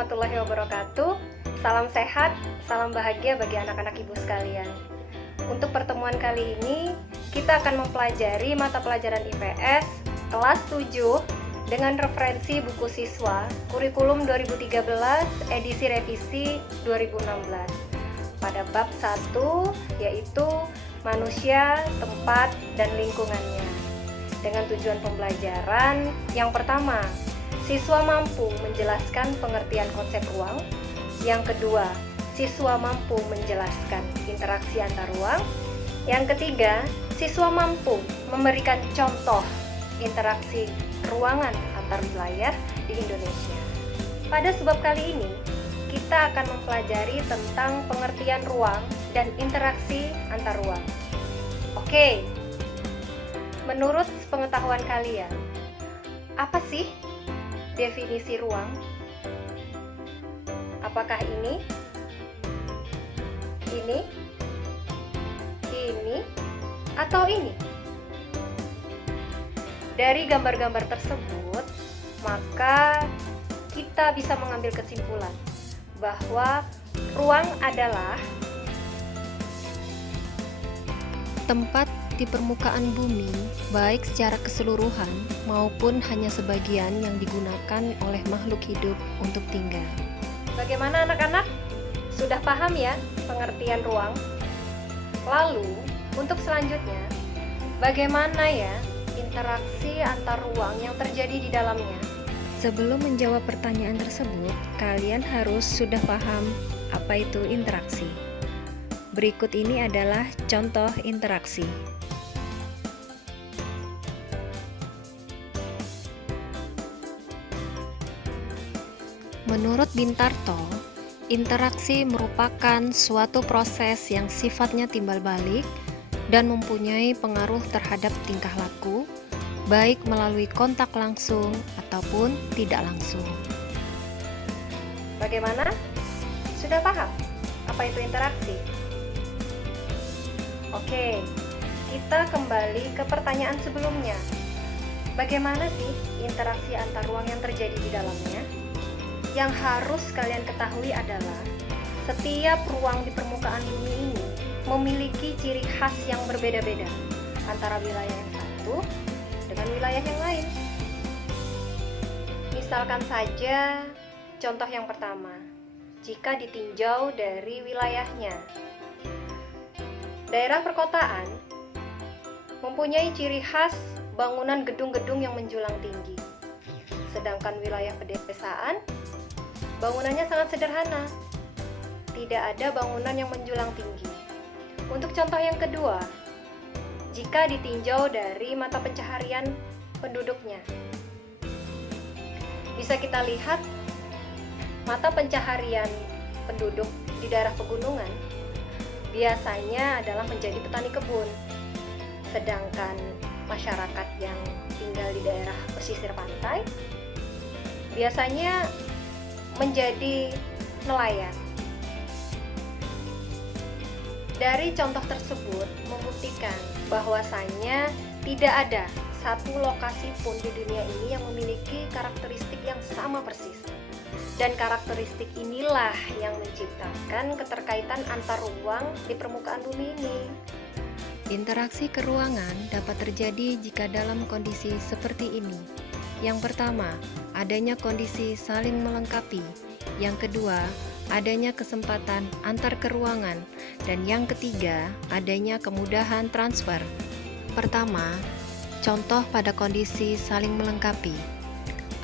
warahmatullahi wabarakatuh. Salam sehat, salam bahagia bagi anak-anak ibu sekalian. Untuk pertemuan kali ini, kita akan mempelajari mata pelajaran IPS kelas 7 dengan referensi buku siswa kurikulum 2013 edisi revisi 2016 pada bab 1 yaitu manusia, tempat, dan lingkungannya. Dengan tujuan pembelajaran yang pertama, siswa mampu menjelaskan pengertian konsep ruang. Yang kedua, siswa mampu menjelaskan interaksi antar ruang. Yang ketiga, siswa mampu memberikan contoh interaksi ruangan antar wilayah di Indonesia. Pada sebab kali ini, kita akan mempelajari tentang pengertian ruang dan interaksi antar ruang. Oke, menurut pengetahuan kalian, apa sih definisi ruang? Apakah ini, atau ini? Dari gambar-gambar tersebut, maka kita bisa mengambil kesimpulan bahwa ruang adalah tempat di permukaan bumi, baik secara keseluruhan maupun hanya sebagian yang digunakan oleh makhluk hidup untuk tinggal. Bagaimana anak-anak? Sudah paham ya pengertian ruang? Lalu, untuk selanjutnya, bagaimana ya interaksi antar ruang yang terjadi di dalamnya? Sebelum menjawab pertanyaan tersebut, kalian harus sudah paham apa itu interaksi. Berikut ini adalah contoh interaksi. Menurut Bintarto, interaksi merupakan suatu proses yang sifatnya timbal balik dan mempunyai pengaruh terhadap tingkah laku, baik melalui kontak langsung ataupun tidak langsung. Bagaimana? Sudah paham apa itu interaksi? Oke, kita kembali ke pertanyaan sebelumnya. Bagaimana sih interaksi antar ruang yang terjadi di dalamnya? Yang harus kalian ketahui adalah setiap ruang di permukaan bumi ini memiliki ciri khas yang berbeda-beda antara wilayah yang satu dengan wilayah yang lain. Misalkan saja contoh yang pertama, jika ditinjau dari wilayahnya. Daerah perkotaan mempunyai ciri khas bangunan gedung-gedung yang menjulang tinggi. Sedangkan wilayah pedesaan bangunannya sangat sederhana. Tidak ada bangunan yang menjulang tinggi. Untuk contoh yang kedua, jika ditinjau dari mata pencaharian penduduknya, bisa kita lihat mata pencaharian penduduk di daerah pegunungan biasanya adalah menjadi petani kebun, sedangkan masyarakat yang tinggal di daerah pesisir pantai biasanya menjadi nelayan. Dari contoh tersebut membuktikan bahwasannya tidak ada satu lokasi pun di dunia ini yang memiliki karakteristik yang sama persis. Dan karakteristik inilah yang menciptakan keterkaitan antar ruang di permukaan bumi ini. Interaksi keruangan dapat terjadi jika dalam kondisi seperti ini. Yang pertama, adanya kondisi saling melengkapi. Yang kedua, adanya kesempatan antar keruangan. Dan yang ketiga, adanya kemudahan transfer. Pertama, contoh pada kondisi saling melengkapi.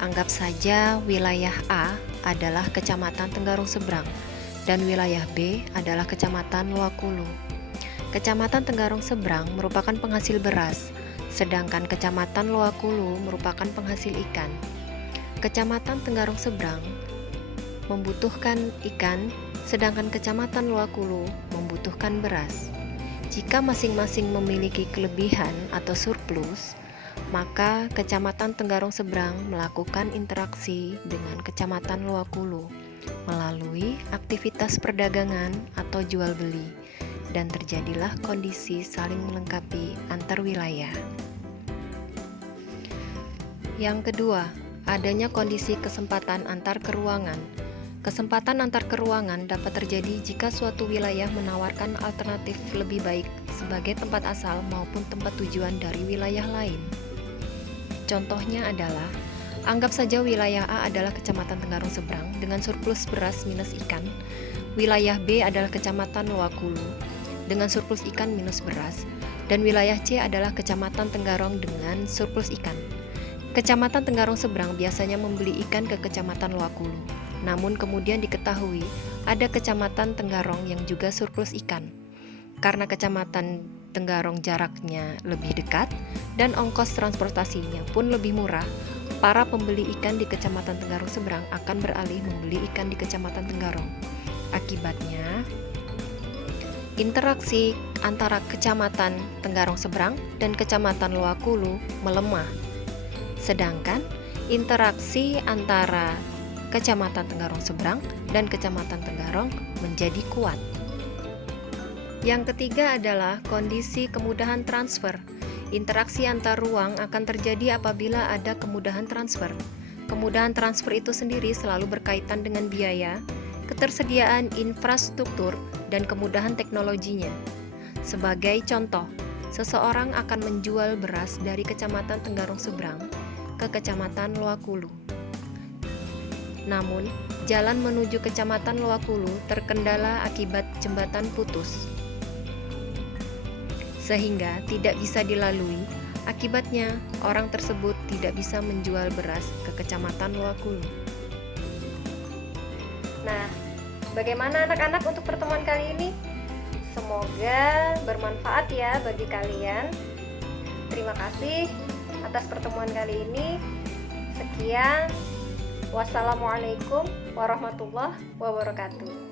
Anggap saja wilayah A adalah Kecamatan Tenggarong Seberang dan wilayah B adalah Kecamatan Luakulu. Kecamatan Tenggarong Seberang merupakan penghasil beras, sedangkan Kecamatan Luakulu merupakan penghasil ikan. Kecamatan Tenggarong Seberang membutuhkan ikan, sedangkan Kecamatan Luakulu membutuhkan beras. Jika masing-masing memiliki kelebihan atau surplus, maka Kecamatan Tenggarong Seberang melakukan interaksi dengan Kecamatan Luakulu melalui aktivitas perdagangan atau jual beli, dan terjadilah kondisi saling melengkapi antar wilayah. Yang kedua, adanya kondisi kesempatan antar keruangan. Kesempatan antar keruangan dapat terjadi jika suatu wilayah menawarkan alternatif lebih baik sebagai tempat asal maupun tempat tujuan dari wilayah lain. Contohnya adalah, anggap saja wilayah A adalah Kecamatan Tenggarong Seberang dengan surplus beras minus ikan, wilayah B adalah Kecamatan Loakulu dengan surplus ikan minus beras, dan wilayah C adalah Kecamatan Tenggarong dengan surplus ikan. Kecamatan Tenggarong Seberang biasanya membeli ikan ke Kecamatan Loakulu. Namun kemudian diketahui ada Kecamatan Tenggarong yang juga surplus ikan. Karena Kecamatan Tenggarong jaraknya lebih dekat dan ongkos transportasinya pun lebih murah, para pembeli ikan di Kecamatan Tenggarong Seberang akan beralih membeli ikan di Kecamatan Tenggarong. Akibatnya, interaksi antara Kecamatan Tenggarong Seberang dan Kecamatan Loakulu melemah. Sedangkan interaksi antara Kecamatan Tenggarong Seberang dan Kecamatan Tenggarong menjadi kuat. Yang ketiga adalah kondisi kemudahan transfer. Interaksi antar ruang akan terjadi apabila ada kemudahan transfer. Kemudahan transfer itu sendiri selalu berkaitan dengan biaya, ketersediaan infrastruktur, dan kemudahan teknologinya. Sebagai contoh, seseorang akan menjual beras dari Kecamatan Tenggarong Seberang ke Kecamatan Loakulu. Namun, jalan menuju Kecamatan Loakulu terkendala akibat jembatan putus, sehingga tidak bisa dilalui. Akibatnya, orang tersebut tidak bisa menjual beras ke Kecamatan Loakulu. Nah, bagaimana anak-anak untuk pertemuan kali ini? Semoga bermanfaat ya bagi kalian. Terima kasih atas pertemuan kali ini. Sekian. Wassalamualaikum warahmatullahi wabarakatuh.